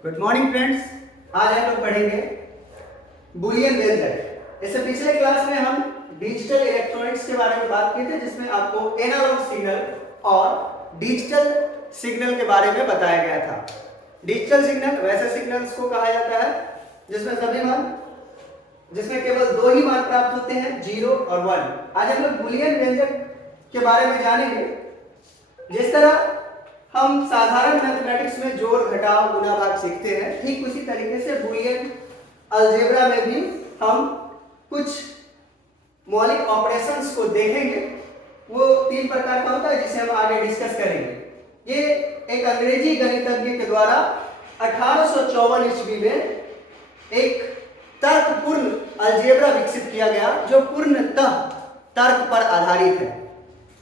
Good morning friends. आज हम लोग पढ़ेंगे बूलियन व्यंजक। इससे पिछले क्लास में हम डिजिटल इलेक्ट्रॉनिक्स के बारे में बात किए थे, जिसमें आपको एनालॉग सिग्नल और डिजिटल सिग्नल के बारे में बताया गया था। डिजिटल सिग्नल वैसे सिग्नल्स को कहा जाता है जिसमें केवल दो ही मान प्राप्त होते हैं, 0 और 1। आज हम लोग बूलियन व्यंजक के बारे में जानेंगे। जिस तरह हम साधारण मैथमेटिक्स में जोड़ घटाव गुणा भाग सीखते हैं, ठीक उसी तरीके से बूलियन अलजेब्रा में भी हम कुछ मौलिक ऑपरेशंस को देखेंगे। वो 3 प्रकार का होता है, जिसे हम आगे डिस्कस करेंगे। ये एक अंग्रेजी गणितज्ञ के द्वारा 1854 ईस्वी में एक तर्कपूर्ण अलजेब्रा विकसित किया गया, जो पूर्णतः तर्क पर आधारित है।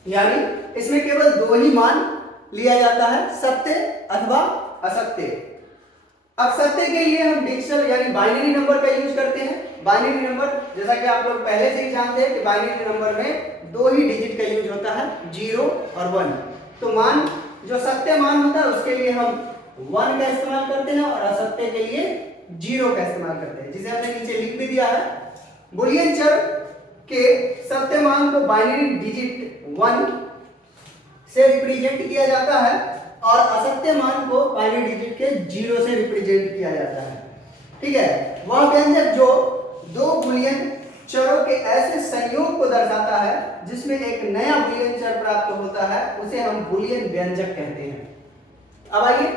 यानी इसमें केवल दो ही मान लिया जाता है, सत्य अथवा असत्य। अब सत्य के लिए हम डिजिटल यानी बाइनरी नंबर का यूज करते हैं। बाइनरी नंबर, जैसा कि आप लोग पहले से ही जानते हैं कि बाइनरी नंबर में दो ही डिजिट का यूज होता है, 0 और 1। तो मान जो सत्य मान होता है उसके लिए हम 1 का इस्तेमाल करते हैं और असत्य के लिए 0 का इस्तेमाल करते हैं, जिसे हमने नीचे लिख भी दिया है। बूलियन चर के सत्य मान को बाइनरी डिजिट 1 से रिप्रेजेंट किया जाता है और असत्य मान को बाइनरी डिजिट के 0 से रिप्रेजेंट किया जाता है। ठीक है, वह व्यंजक जो दो बूलियन चरों के ऐसे संयोग को दर्शाता है जिसमें एक नया बूलियन चर प्राप्त होता है, उसे हम बूलियन व्यंजक कहते हैं। अब आइए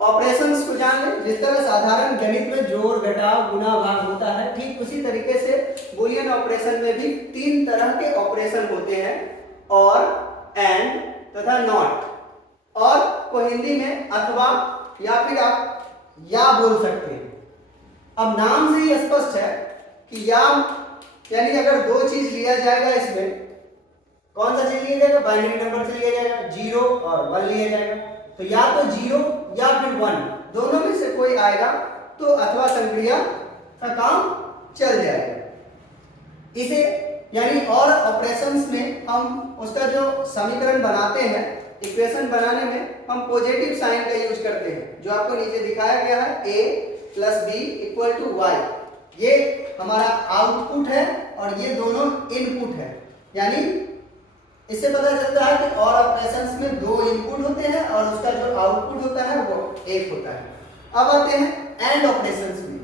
ऑपरेशंस को जान लें। जिस तरह साधारण गणित में जोड़ घटाव गुणा भाग होता है, ठीक उसी तरीके से बूलियन ऑपरेशन में भी 3 तरह के ऑपरेशन होते हैं, और एंड तथा नॉट। और को हिंदी में अथवा या फिर आप या बोल सकते हैं। अब नाम से ही स्पष्ट है कि या यानी अगर दो चीज लिया जाएगा, इसमें कौन सा चीज लिया जाएगा? बाइनरी नंबर से लिया जाएगा, 0 और 1 लिया जाएगा। तो या तो 0 या फिर 1 दोनों में से कोई आएगा तो अथवा संक्रिया का काम चल जाएगा। इसे यानी और ऑपरेशंस में हम उसका जो समीकरण बनाते हैं, इक्वेशन बनाने में हम पॉजिटिव साइन का यूज करते हैं, जो आपको नीचे दिखाया गया है, a + b = y। ये हमारा आउटपुट है और ये दोनों इनपुट है। यानी इससे पता चलता है कि और ऑपरेशंस में 2 इनपुट होते हैं और उसका जो आउटपुट होता है वो 1 होता है। अब आते हैं एंड ऑपरेशंस में।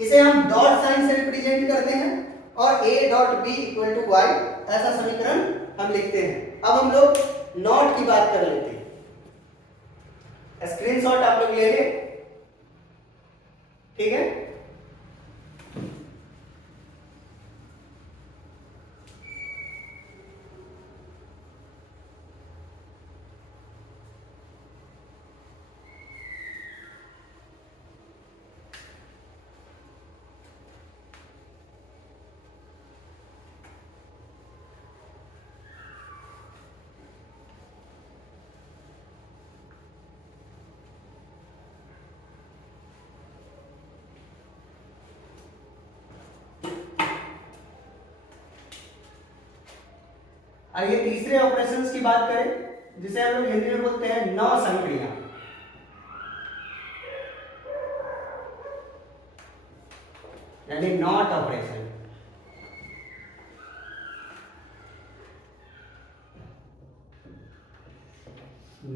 इसे हम डॉट साइन से रिप्रेजेंट करते हैं और a.b = y ऐसा समीकरण हम लिखते हैं। अब हम लोग नॉट की बात कर लेते हैं। स्क्रीनशॉट आप लोग ले लें, ठीक है। आइए तीसरे ऑपरेशंस की बात करें, जिसे हम लोग हिंदी में बोलते हैं नौ संक्रिया। यानी नॉट ऑपरेशन।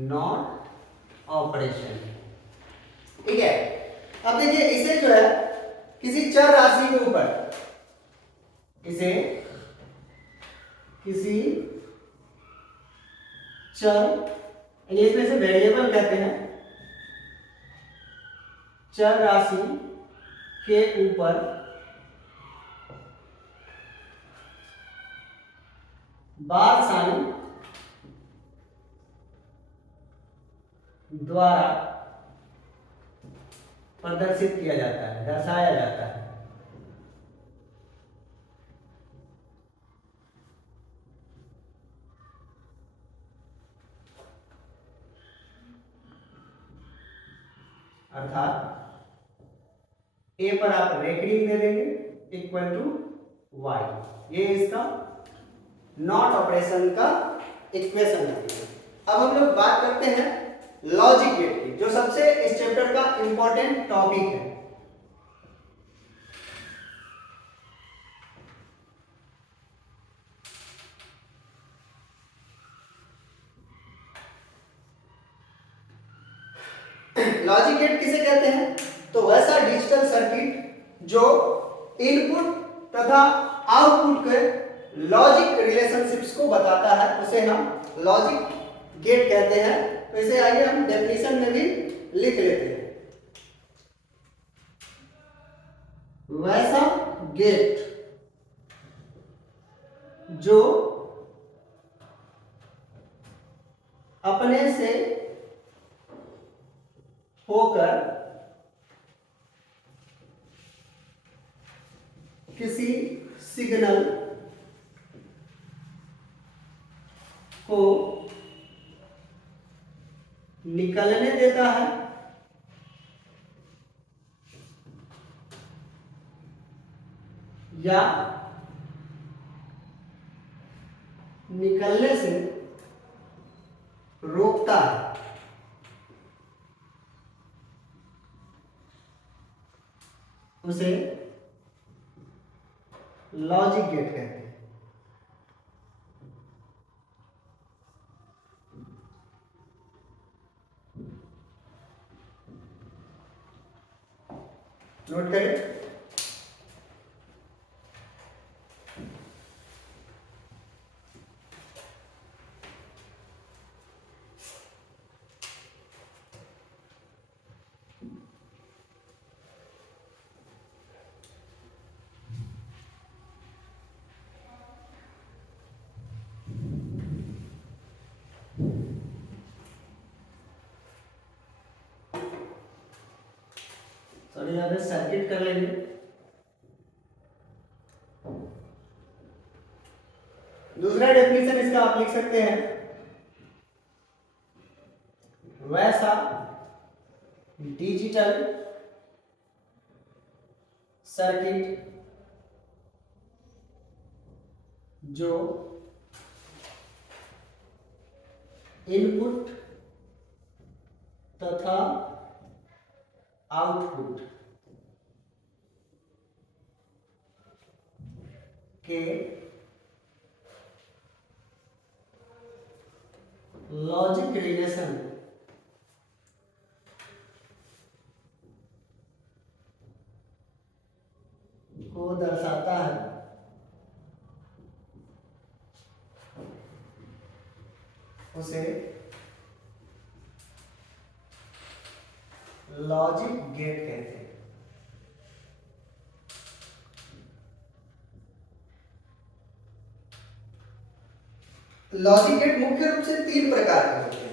नॉट ऑपरेशन, ठीक है। अब देखिए, इसे जो है किसी चर राशि के ऊपर, इसे किसी चर, इसमें से वेरिएबल कहते हैं, चर राशि के ऊपर बार साइन द्वारा प्रदर्शित किया जाता है, दर्शाया जाता है। अर्थात a पर आप रेकरिंग दे देंगे = y। ये इसका नॉट ऑपरेशन का इक्वेशन है। अब हम लोग बात करते हैं लॉजिक गेट की, जो सबसे इंपॉर्टेंट टॉपिक है। लॉजिक गेट किसे कहते हैं? तो वैसा डिजिटल सर्किट जो इनपुट तथा आउटपुट के लॉजिक रिलेशनशिप्स को बताता है, उसे हम लॉजिक गेट कहते हैं। तो इसे आइए हम डेफिनेशन में भी लिख लेते हैं। वैसा गेट जो अपने से होकर किसी सिग्नल को निकलने देता है या निकलने से रोकता है, उसे लॉजिक गेट कहते हैं। नोट करें। थोड़ी ज्यादा सर्किट कर लेंगे। दूसरा डेफिनेशन इसका आप लिख सकते हैं, वैसा डिजिटल सर्किट जो इनपुट तथा आउटपुट के लॉजिक रिलेशन को दर्शाता है, उसे लॉजिक गेट कहते हैं। लॉजिक गेट मुख्य रूप से 3 प्रकार के होते हैं।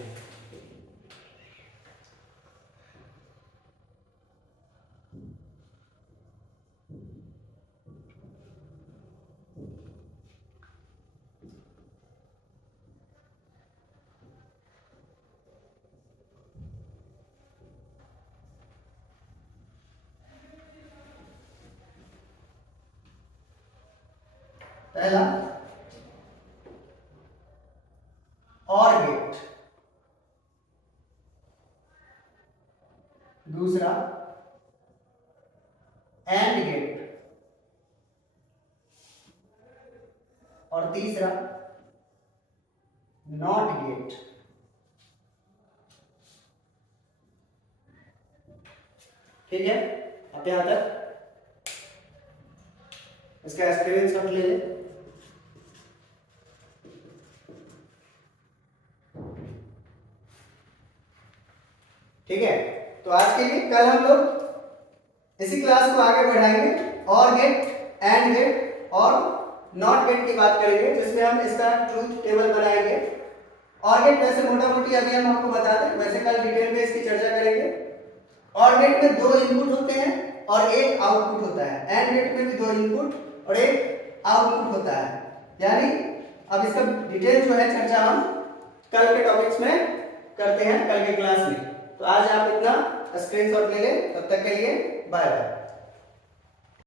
पहला और गेट, दूसरा एंड गेट और तीसरा नॉट गेट। ठीक है, अब यहां तक इसका स्क्रीनशॉट ले लें। ठीक है, तो आज के लिए कल हम लोग इसी क्लास को आगे बढ़ाएंगे और गेट, एंड गेट और नॉट गेट की बात करेंगे, जिसमें हम इसका ट्रूथ टेबल बनाएंगे। और गेट वैसे मोटा मोटी अभी हम आपको बता दें, वैसे कल डिटेल में इसकी चर्चा करेंगे। और गेट में 2 इनपुट होते हैं और 1 आउटपुट होता है। एंड गेट में भी 2 इनपुट और 1 आउटपुट होता है। यानी अब इसका डिटेल जो है चर्चा हम कल के टॉपिक्स में करते हैं, कल के क्लास में। तो आज आप इतना स्क्रीनशॉट ले लें। तब तक के लिए बाय बाय।